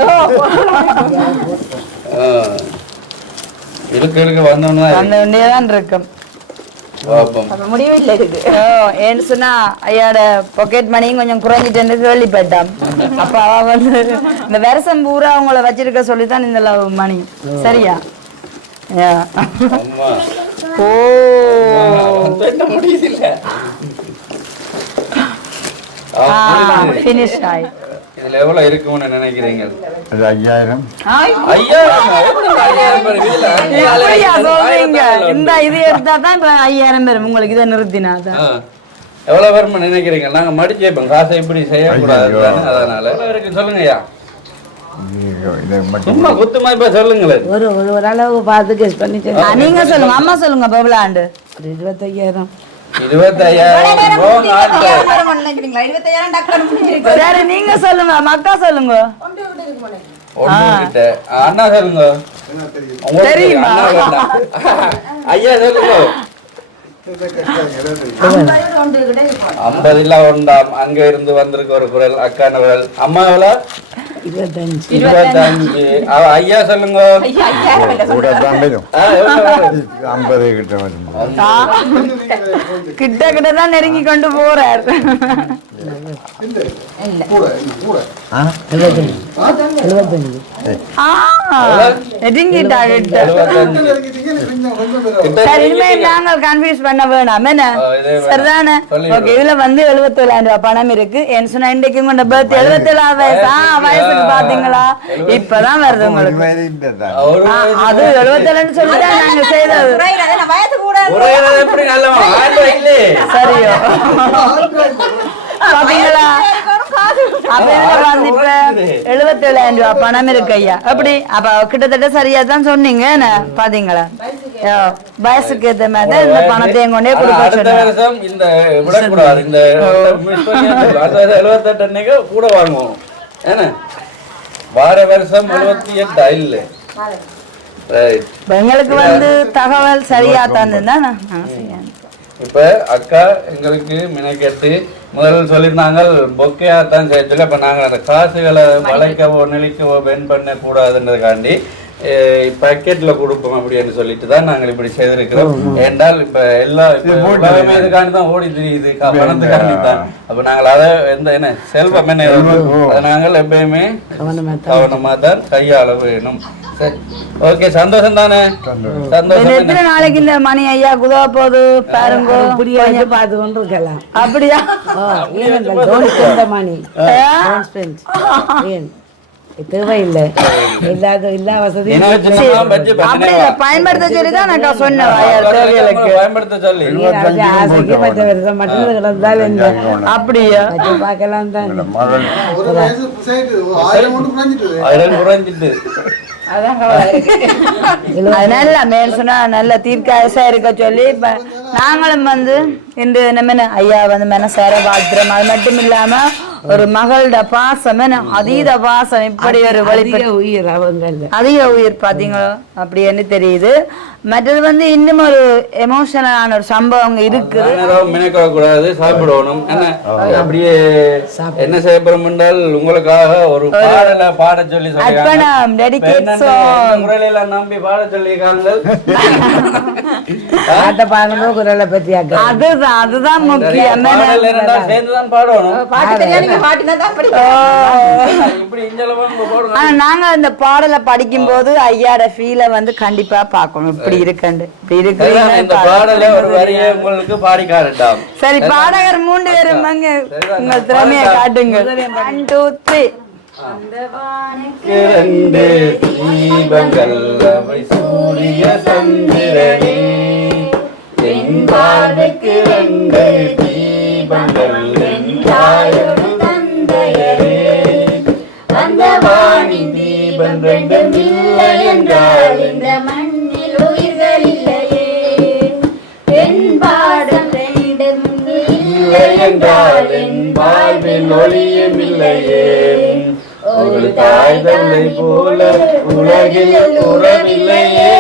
இருக்கும் முடிவில்லை இருக்கு. ஏன்னு சொன்னா ஐயாட பாக்கெட் மணியும் கொஞ்சம் குறைஞ்சிட்டு கேள்விப்பட்டான். அப்ப அவ வந்து இந்த வருஷம் பூரா அவங்கள வச்சிருக்க சொல்லித்தான் இந்த மணி. சரியா? ஓ ஃபினிஷ் ஆயி இதுல எவ்வளவு இருக்கும்னு நினைக்கிறீங்க? 5000. இந்த இது எடுத்தா தான் இப்ப 5000 வரும் உங்களுக்கு. இதை நிறுத்தினாதான் எவ்வளவு வரும் நினைக்கிறீங்க? நாங்க மடிச்சு வைப்போம் காசை இப்படி செய்யக்கூடாது. அதனால சொல்லுங்க ஐயா. சும்மா குத்துமா இப்ப சொல்லுங்களேன். ஒரு அளவு பார்த்து கெஸ் பண்ணி நீங்க சொல்லுங்க. அம்மா சொல்லுங்க. பபுளாண்டு 25,000. 25,000. சரி நீங்க சொல்லுங்க. மக்கா சொல்லுங்க. அண்ணா சொல்லுங்க. தெரியுமா? ஐயா சொல்லுங்க. 50 உண்டாம். அங்க இருந்து வந்திருக்க ஒரு குரல் அக்கான குரல். அம்மா எவ்வளவு? 25. ஐயா சொல்லுங்க. கிட்ட கிட்ட தான் நெருங்கி கொண்டு போறார். நாங்கள் கன்ஃபியூஸ் பண்ண வேணாம். என்ன சரிதானே? ஓகே. இதுல வந்து 77,000 ரூபாய் பணம் இருக்கு. என்ன சொன்னா இன்றைக்கு உங்க பர்த் 77 வயசுக்கு பாத்தீங்களா? இப்பதான் வருது உங்களுக்கு. அது 77 சொல்லிதான் நாங்க செய்தது. சரியோ பாத்தீங்களா அப்ப இதுல வந்து இப்ப 77,000 ரூபாய் பணம் இருக்கு ஐயா அப்படி அப்ப கிட்டத்தட்ட சரியா தான் சொன்னீங்க என்ன பாத்தீங்களா வயசுக்கு ஏத்த மாதிரி தான் இந்த பணத்தையும் கொண்டே கொடுக்க அடுத்த சொன்னாங்க வருஷம் இந்த விடக்கூடாது இந்த 78 அன்னைக்கு கூட வாங்குவோம் ஏன்னா வார வருஷம் 78 இல்ல ரைட் இப்ப எங்களுக்கு வந்து தகவல் சரியா தந்துன்னா நாங்க செய்யணும் இப்ப அக்கா எங்களுக்கு மினக்கெட்டு முதல்ல சொல்லியிருந்தாங்க பொக்கையா தான் சேர்த்துல இப்ப நாங்க அந்த காசுகளை வளைக்கவோ நெளிக்கவோ பென் பண்ண கூடாதுன்றதுக்காண்டி பாக்கெட்ல கொடுப்போம் அப்படின்னு சொல்லிட்டு தான் நாங்கள் இப்படி செய்திருக்கிறோம் ஏன்றால் இப்ப எல்லா உலகமே இதுக்காண்டி தான் ஓடி தெரியுது பணத்துக்காண்டி தான் அப்ப நாங்கள் அதை என்ன செல்வம் என்ன அதை நாங்கள் எப்பயுமே கவனமா தான் கையாள வேணும் சரி ஓகே சந்தோஷம் தானே சந்தோஷம் எத்தனை நாளைக்கு இந்த மணி ஐயா குதவ போகுது பாருங்க பார்த்து கொண்டு இருக்கலாம் அப்படியா மணி தேவையில்லை எல்லா வசதியும் அப்படி இல்ல பயன்படுத்த சொல்லி தான் நான் சொன்னேன் பயன்படுத்த சொல்லி ஆசைக்கு மற்ற வருஷம் மட்டும் கிடந்தால் என்ன அப்படியா பார்க்கலாம் தான் அதெல்லாம் குறைஞ்சிட்டு அதனால மேல் சொன்னா நல்ல தீர்க்காயசா இருக்க சொல்லி இப்ப நாங்களும் வந்து இன்று நம்ம ஐயா வந்து மனசார வாழ்த்துறோம் அது மட்டும் இல்லாம ஒரு மகளோட பாசம் அதீத பாசம் இப்படி ஒரு உயிர் அவங்க அதிக உயிர் பாத்தீங்களோ அப்படின்னு தெரியுது மற்றது வந்து இன்னும் ஒரு எமோஷனலான ஒரு சம்பவம் இருக்குது மினக்க கூடாது சாப்பிடணும் என்ன அப்படியே என்ன செய்யப்படும் என்றால் உங்களுக்காக ஒரு பாடல பாட சொல்லி அர்ப்பணம் டெடிகேட் சாங் முறையில நம்பி பாட சொல்லியிருக்காங்க பாட்டை பாடணும் குரலை பத்தி அதுதான் முக்கியம் சேர்ந்துதான் பாடணும் பாட்டு தெரியாது நீங்க பாட்டுனா தான் இப்படி போடுங்க ஆனா நாங்க அந்த பாடலை படிக்கும் போது ஐயாட ஃபீலை வந்து கண்டிப்பா பாக்கணும் இப்படி இருக்கண்டு இந்த பாடலை ஒரு வரியை உங்களுக்கு பாடி காட்டலாம் சரி பாடகர் 3 பேரும் வாங்க உங்க திறமையை காட்டுங்க 1 2 3 அந்த வானுக்கு 2 தீபங்கள் அவை சூரிய சந்திரனே என் வாழ்வுக்கு 2 தீபங்கள் என் தாயோடு தந்தையரே அந்த வானின் தீபம் 2 இல்லை என்றால் இந்த மண்ணில் உயிர்கள் இல்லையே என் பாடம் 2 இல்லை என்றால் என் வாழ்வில் ஒளியும் இல்லையே ஒரு தாய் தந்தை போல உலகில் உறவில்லையே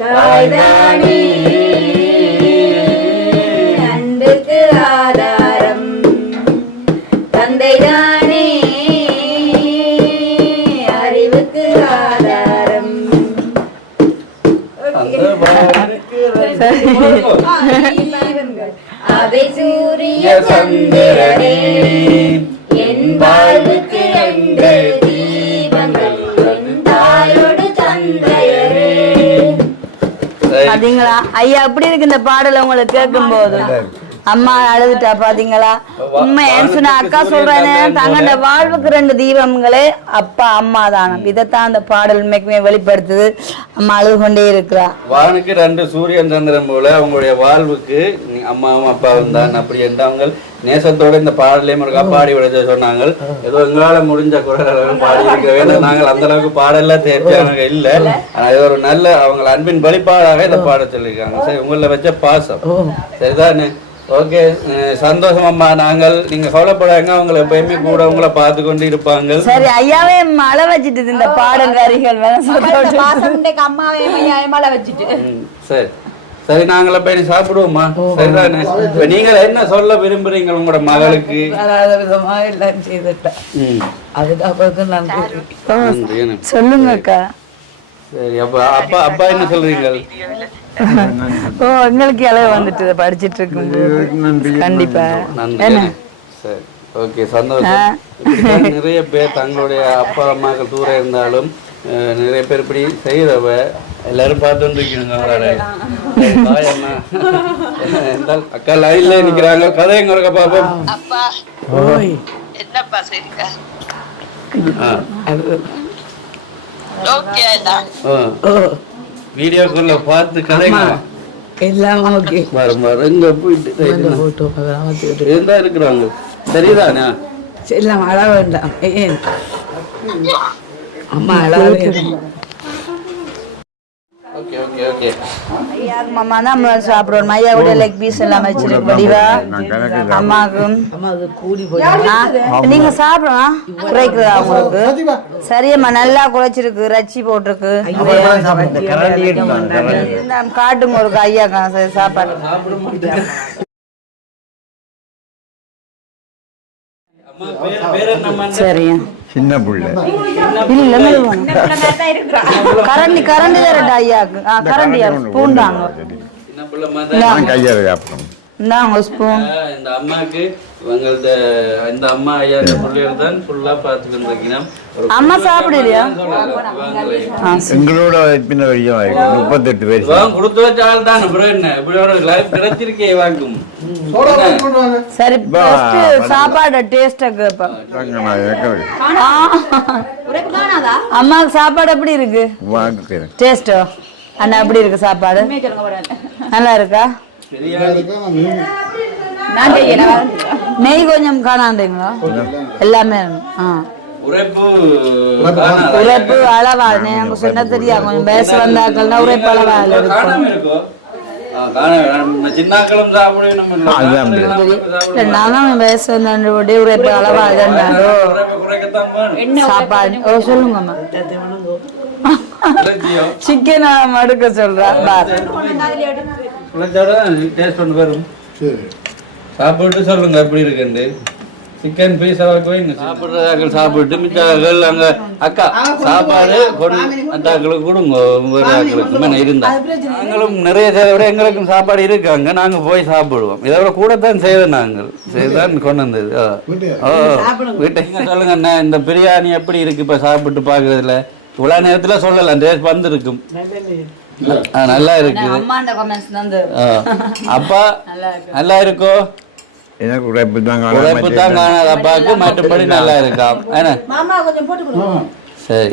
தாய்தானே அன்புக்கு ஆதாரம் தந்தைதானே அறிவுக்கு ஆதாரம் அவை சூரிய சந்திரனே என் வாழ்வுக்கு 2 தீபங்கள் என் தாயோடு தந்தையரே பாத்தீங்களா ஐயா அப்படி இருக்கு இந்த பாடலை உங்களுக்கு கேட்கும் போது அம்மா அழுதுட்டா பாத்தீங்களா உண்மை ஏன்னு சொன்னா அக்கா சொல்றேன்னு தங்கண்ட வாழ்வுக்கு 2 தீபங்களே அப்பா அம்மா தானம் இதைத்தான் அந்த பாடல் உண்மைக்குமே வெளிப்படுத்துது அம்மா அழுது கொண்டே இருக்கிறா வானுக்கு 2 சூரியன் சந்திரன் போல அவங்களுடைய வாழ்வுக்கு அம்மாவும் அப்பாவும் தான் அப்படி என்று அவங்க நேசத்தோட இந்த பாடலையும் ஒரு பாடி விட சொன்னாங்க ஏதோ எங்களால முடிஞ்ச குரல் பாடி இருக்கிற நாங்கள் அந்த அளவுக்கு பாடல தேர்ச்சியானவங்க இல்ல ஆனா இது ஒரு நல்ல அவங்க அன்பின் வெளிப்பாடாக இதை பாட சொல்லியிருக்காங்க சரி உங்களை வச்ச பாசம் சரிதானே ஓகே சந்தோஷம் அம்மா நாங்கள் நீங்க கவலைப்படாங்க அவங்களை எப்பயுமே கூட உங்களை பார்த்து கொண்டு இருப்பாங்க சரி ஐயாவே மழை வச்சுட்டு இந்த பாடல் வரிகள் அம்மாவே மழை வச்சுட்டு சரி சரி நாங்கள போய் சாப்பிடுவோமா சரிதானே நீங்க என்ன சொல்ல விரும்புறீங்க உங்களோட மகளுக்கு விதமா எல்லாம் செய்துட்டேன் அதுதான் நன்றி சொல்லுங்க அக்கா சரி அப்பா அப்பா என்ன சொல்றீங்க ஓ எங்களுக்கு இலைய வந்துட்டு படிச்சிட்டு இருக்கும்போது கண்டிப்பா நன்றி சரி ஓகே சந்தோஷம் நிறைய பேர் தங்களுடைய அப்பா அம்மாக்கள் தூரம் இருந்தாலும் நிறைய பேர் இப்படி செய்யறவ எல்லாரும் பார்த்துட்டு இருக்கீங்க அக்கா லைன்ல நிக்கிறாங்க கதைங்க இருக்க பாப்போம் அப்பா என்னப்பா சரிக்கா ஓகே வீடியோக்குள்ள பார்த்து கதைங்க எல்லாம் ஓகே. வரும் வரும் இங்க போயிட்டு போட்டோ அமைச்சு இருந்தா இருக்கிறாங்க சரிதானே எல்லாம் அழ வேண்டாம். ஏன் அம்மா அழ ஓகே ஓகே ஓகே ஐயாக்கு மாமா தான் சாப்பிடுவோம். ஐயாவுடைய லெக் பீஸ் எல்லாம் வச்சிருக்கு வடிவா அம்மாவுக்கும். அம்மாவுக்கு கூடி போய் நீங்க சாப்பிடலாம் குறைக்குதா உங்களுக்கு? சரியம்மா நல்லா குறைச்சிருக்கு, ரச்சி போட்டிருக்கு. காட்டுங்க ஒரு ஐயா சாப்பாடு. சரியா சின்ன பிள்ளை கரண்டி கரண்டி தரட்டா ஐயாக்கு? கரண்டியா ஸ்பூன் தாங்க. கையால் சாப்பிடணும். இந்தாங்க ஸ்பூன். இந்த அம்மாக்கு இவங்களது இந்த அம்மா ஐயா பிள்ளைகள் தான் ஃபுல்லா பார்த்துட்டு இருக்கீங்க. அம்மா சாப்பிடலையா? எங்களோட பின்ன வழியும் 38 பேர் கொடுத்து வச்ச ஆள் தான். அப்புறம் என்ன இப்படி ஒரு லைஃப் கிடைச்சிருக்கே வாங்கும். சரி சாப்பாடு டேஸ்டா கேப்பேன். அம்மாவுக்கு சாப்பாடு எப்படி இருக்கு? டேஸ்டோ அண்ணா எப்படி இருக்கு சாப்பாடு? நல்லா இருக்கா? நெய் கொஞ்சம் காணாந்தீங்களா? எல்லாமே உரைப்பு அளவா நீங்க சொன்ன தெரியா? கொஞ்சம் பேச வந்தாக்கள்னா உரைப்பு அளவா நானும் பேச வந்த உரைப்பு அளவா சாப்பாடு. ஓ சொல்லுங்கம்மா. சிக்கன் மடுக்க சொல்றா சாப்பிட்டு சொல்லுங்க எப்படி இருக்குன்னு. சிக்கன் பீஸ் சாப்பிட்றதாக்கள் சாப்பிட்டு மிச்சாக்கள் அங்க அக்கா சாப்பாடு அத்தாக்களுக்கு கொடுங்க. ஒவ்வொரு ஆக்களுக்கும் இருந்தா நாங்களும் நிறைய விட எங்களுக்கும் சாப்பாடு இருக்காங்க. நாங்க போய் சாப்பிடுவோம். இதை விட கூடத்தான் செய்வோம். நாங்கள் செய்தான் கொண்டு வந்தது. வீட்டை சொல்லுங்க அண்ணா இந்த பிரியாணி எப்படி இருக்கு இப்ப சாப்பிட்டு பாக்குறதுல? இவ்வளவு நேரத்துல சொல்லலாம் டேஸ்ட் வந்துருக்கும். நல்லா இருக்கு. அப்பா நல்லா இருக்கோ? எனக்கு உழைப்பு தான் காணாது அப்பாவுக்கு. மற்றபடி நல்லா இருக்காம். சரி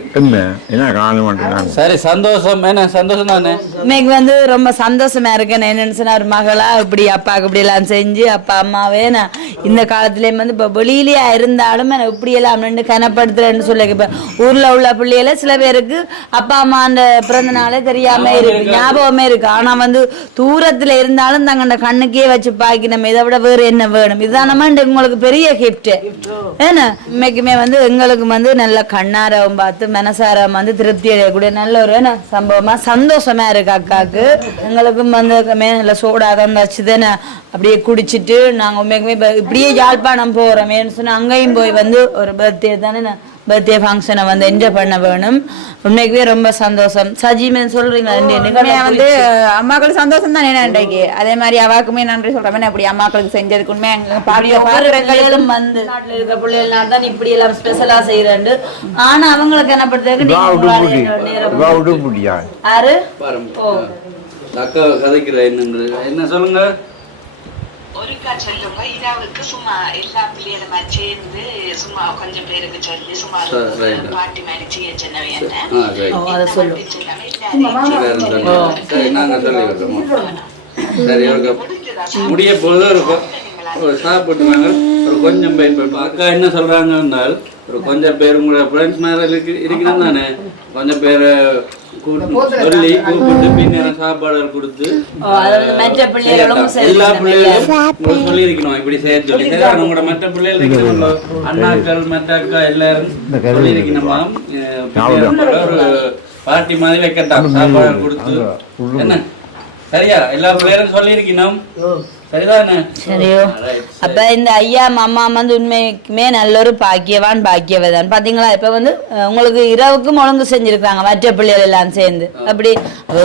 என்ன காண மாட்டேன். சரி சந்தோஷம். என்ன சந்தோஷம் தானே? இன்னைக்கு வந்து ரொம்ப சந்தோஷமா இருக்கேன். என்னன்னு சொன்னா ஒரு மகளா இப்படி அப்பாவுக்கு இப்படி எல்லாம் செஞ்சு அப்பா அம்மாவே நான் இந்த காலத்துலயும் வந்து இப்ப வெளியிலேயே இருந்தாலும் இப்படி எல்லாம் நின்று கனப்படுத்துறேன்னு சொல்லி இப்ப ஊர்ல உள்ள பிள்ளைகள சில பேருக்கு அப்பா அம்மா அந்த பிறந்த நாளே தெரியாம இருக்கு, ஞாபகமே இருக்கு. ஆனா வந்து தூரத்துல இருந்தாலும் தங்க கண்ணுக்கே வச்சு பாக்கி நம்ம இதை விட வேறு என்ன வேணும்? இதுதான் நம்ம உங்களுக்கு பெரிய கிஃப்ட். ஏன்னா இன்னைக்குமே வந்து எங்களுக்கு வந்து நல்ல கண்ணாரம் பார்த்து மனசார வந்து திருப்தி அடையக்கூடிய நல்ல ஒரு சம்பவமா சந்தோஷமா இருக்கு. அக்காவுக்கு எங்களுக்கும் வந்து நல்ல சோடாதான் வச்சுதானே அப்படியே குடிச்சிட்டு நாங்க உண்மைக்குமே இப்படியே யாழ்ப்பாணம் போறோமேன்னு சொன்னா அங்கேயும் போய் வந்து ஒரு பர்த்டே தானே பர்த்டே ஃபங்க்ஷனை வந்து என்ஜாய் பண்ண வேணும். உண்மைக்குமே ரொம்ப சந்தோஷம். சஜிமேன் சொல்றீங்களா? வந்து அம்மாக்களுக்கு சந்தோஷம் தான் இன்றைக்கு. அதே மாதிரி அவாக்குமே நன்றி சொல்றேன். அப்படி அம்மாக்களுக்கு செஞ்சதுக்கு உண்மை பிள்ளைகளும் வந்து நாட்டுல இருக்க பிள்ளைகள் தான் இப்படி எல்லாம் ஸ்பெஷலா செய்யறேன். ஆனா அவங்களுக்கு என்ன பண்றது யாரு அக்கா கதைக்கிற என்ன சொல்லுங்க. ஒருக்கா சொல்லுங்க. இதாவுக்கு சும்மா எல்லா பிள்ளைகளுமா சேர்ந்து சும்மா கொஞ்சம் பேருக்கு சொல்லி சும்மா பாட்டி மாதிரி செய்ய சொன்னவை முடிய போதும் இருக்கும். சாப்பிட்டு ஒரு கொஞ்சம் பேர் அக்கா என்ன சொல்றாங்க ஒரு கொஞ்சம் பேர் உங்களோட ஃப்ரெண்ட்ஸ் மேல இருக்கணும் தானே. கொஞ்சம் பேரை சொல்லி கூப்பிட்டு பின்ன சாப்பாடு கொடுத்து எல்லா பிள்ளைகளும் சொல்லி இருக்கணும் இப்படி செய்ய சொல்லி. உங்களோட மற்ற பிள்ளைகள் அண்ணாக்கள் மற்ற அக்கா எல்லாரும் சொல்லி இருக்கணுமா ஒரு பார்ட்டி மாதிரி வைக்கட்டாம் சாப்பாடு கொடுத்து. என்ன சரியா? எல்லா பிள்ளைகளும் சொல்லி இருக்கணும். சரியோ? அப்ப இந்த ஐயா அம்மா வந்து உண்மைக்குமே நல்ல ஒரு பாக்கியவதான் பாத்தீங்களா? இப்ப வந்து உங்களுக்கு இரவுக்கும் ஒழுங்கு செஞ்சிருக்காங்க மற்ற பிள்ளைகள் எல்லாம் சேர்ந்து. அப்படி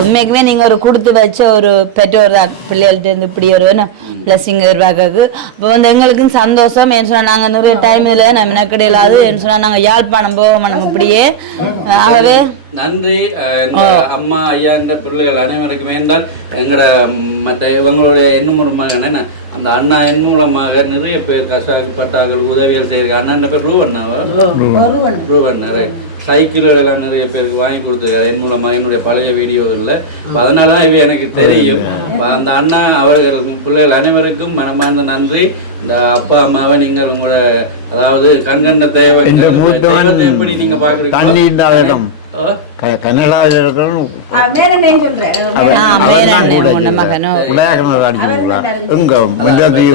உண்மைக்குமே நீங்க ஒரு கொடுத்து வச்ச ஒரு பெற்றோர் தான் பிள்ளைகள்ட்ட இருந்து இப்படி ஒரு பிளஸிங் எதிர்பார்க்கறதுக்கு. இப்போ வந்து எங்களுக்கும் சந்தோஷம். ஏன்னு சொன்னா நாங்க நிறைய டைம் இதுல நம்ம நக்கடையிலாது ஏன்னு சொன்னா நாங்க யாழ்ப்பாணம் போவோம் நம்ம இப்படியே. ஆகவே நன்றி. அம்மா ஐயா இந்த பிள்ளைகள் அனைவருக்கும் வேண்டால் எங்களோட மற்ற இவங்களுடைய இன்னும் ஒரு மகன் அந்த அண்ணா என் மூலமாக நிறைய பேர் கசாக்கு பட்டாக்கள் உதவிகள் செய்யிருக்காங்க. அண்ணன் பேர் ரூவண்ணா சைக்கிள்கள் எல்லாம் நிறைய பேருக்கு வாங்கி கொடுத்துருக்காரு என் மூலமாக என்னுடைய பழைய வீடியோவில். அதனால தான் இவை எனக்கு தெரியும். அந்த அண்ணா அவர்கள் பிள்ளைகள் அனைவருக்கும் மனமார்ந்த நன்றி. இந்த அப்பா அம்மாவை நீங்கள் உங்களோட அதாவது கண்கண்ட தேவை எப்படி நீங்க பாக்குறீங்க கனடாவில் இருக்கிறோம்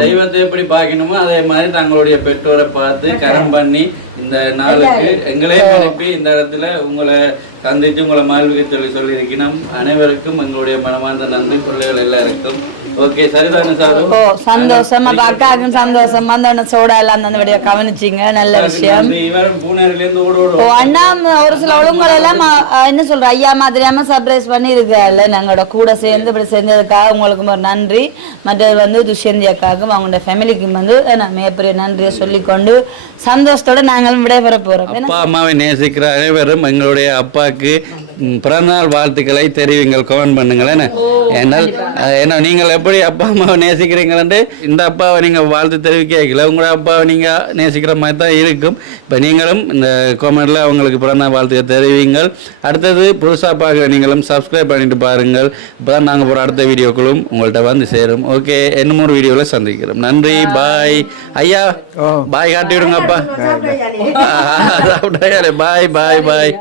தெய்வத்தை எப்படி பார்க்கணுமோ அதே மாதிரி தங்களுடைய பெற்றோரை பார்த்து கரம் பண்ணி இந்த நாளுக்கு எங்களே அனுப்பி இந்த இடத்துல உங்களை சந்தித்து உங்களை மால்விக சொல்லியிருக்கணும். அனைவருக்கும் எங்களுடைய மனமார்ந்த நன்றி. பிள்ளைகள் எல்லாருக்கும் ஓகே சரிதானே சார்? ஓ சந்தோஷமா அக்காவுக்கும் சந்தோஷமா அந்த சோடா எல்லாம் அந்த வழியா கவனிச்சிங்க. நல்ல விஷயம். ஓ அண்ணா ஒரு சில ஒழுங்குகள் எல்லாம் என்ன சொல்ற ஐயா மாதிரியாம சர்ப்ரைஸ் பண்ணி இருக்காருல்ல. நாங்களோட கூட சேர்ந்து இப்படி செஞ்சதுக்காக உங்களுக்கு ஒரு நன்றி. மற்றது வந்து துஷ்யந்தி அக்காவுக்கும் அவங்களோட ஃபேமிலிக்கும் வந்து நான் மிகப்பெரிய நன்றியை சொல்லிக்கொண்டு சந்தோஷத்தோட நாங்களும் விடைபெற போறோம். அப்பா அம்மாவை நேசிக்கிற அனைவரும் எங்களுடைய அப்பாவுக்கு பிறந்தநாள் வாழ்த்துக்களை தெரிவிங்கள், கமெண்ட் பண்ணுங்களேன். ஏன்னா நீங்கள் எப்படி அப்பா அம்மாவை நேசிக்கிறீங்களே இந்த அப்பாவை நீங்கள் வாழ்த்து தெரிவிக்கல உங்களோட அப்பாவை நீங்கள் நேசிக்கிற மாதிரி தான் இருக்கும். இப்போ நீங்களும் இந்த கமெண்ட்ல அவங்களுக்கு பிறந்தநாள் வாழ்த்துக்களை தெரிவிங்கள். அடுத்தது புதுசாக பார்க்குற நீங்களும் சப்ஸ்கிரைப் பண்ணிட்டு பாருங்கள். இப்போ தான் நாங்கள் போகிற அடுத்த வீடியோக்களும் உங்கள்கிட்ட வந்து சேரும். ஓகே இன்னும் ஒரு வீடியோவில் சந்திக்கிறோம். நன்றி பாய். ஐயா பாய் காட்டி விடுங்க அப்பா. பாய் பாய் பாய்.